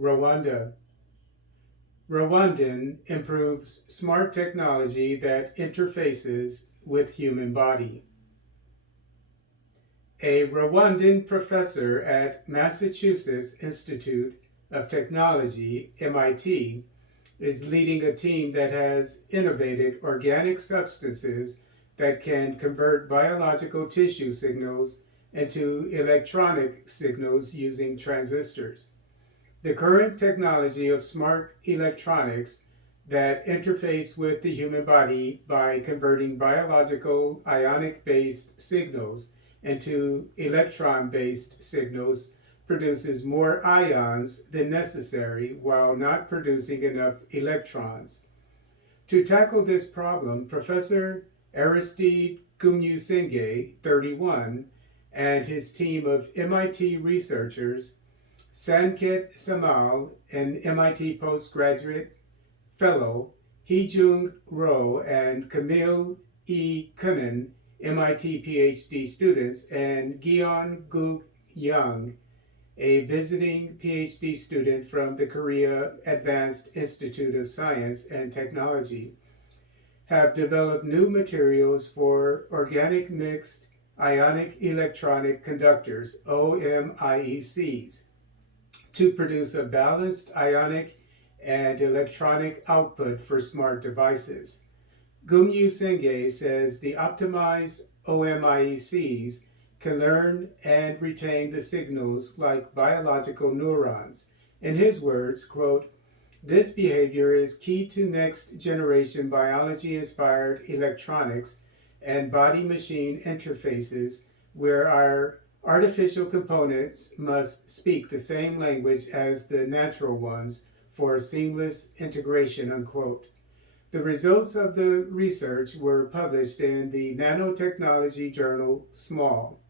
Rwanda. Rwandan improves smart technology that interfaces with human body. A Rwandan professor at Massachusetts Institute of Technology, MIT, is leading a team that has innovated organic substances that can convert biological tissue signals into electronic signals using transistors. The current technology of smart electronics that interface with the human body by converting biological ionic-based signals into electron-based signals produces more ions than necessary while not producing enough electrons. To tackle this problem, Professor Aritstide Gumyusenge, 31, and his team of MIT researchers, Sanket Samal, an MIT postgraduate fellow, Heejung and Camille Cunin, MIT PhD students, and Geon Gug Yang, a visiting PhD student from the Korea Advanced Institute of Science and Technology, have developed new materials for organic mixed ionic-electronic conductors, OMIECs, to produce a balanced ionic and electronic output for smart devices. Gumyusenge says the optimized OMIECs can learn and retain the signals like biological neurons. In his words, quote, "This behavior is key to next generation biology-inspired electronics and body-machine interfaces where our artificial components must speak the same language as the natural ones for seamless integration," unquote. The results of the research were published in the nanotechnology journal Small.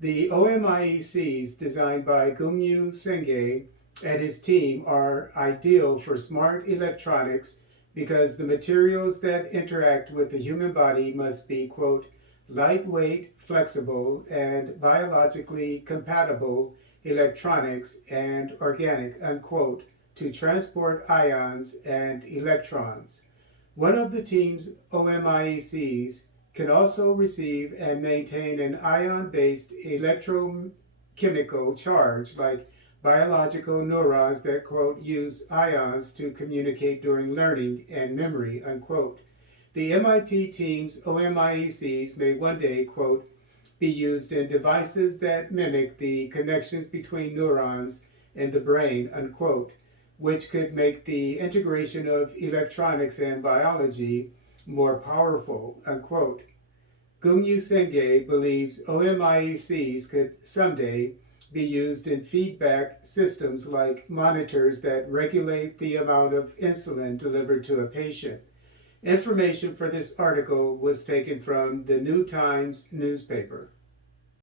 The OMIECs designed by Gumyusenge and his team are ideal for smart electronics because the materials that interact with the human body must be, quote, "lightweight, flexible, and biologically compatible electronics and organic," unquote, to transport ions and electrons. One of the team's OMIECs can also receive and maintain an ion-based electrochemical charge like biological neurons that, quote, "use ions to communicate during learning and memory," unquote. The MIT team's OMIECs may one day, quote, "be used in devices that mimic the connections between neurons in the brain," unquote, which could make the integration of electronics and biology more powerful, unquote. Gumyusenge believes OMIECs could someday be used in feedback systems like monitors that regulate the amount of insulin delivered to a patient. Information for this article was taken from the New Times newspaper.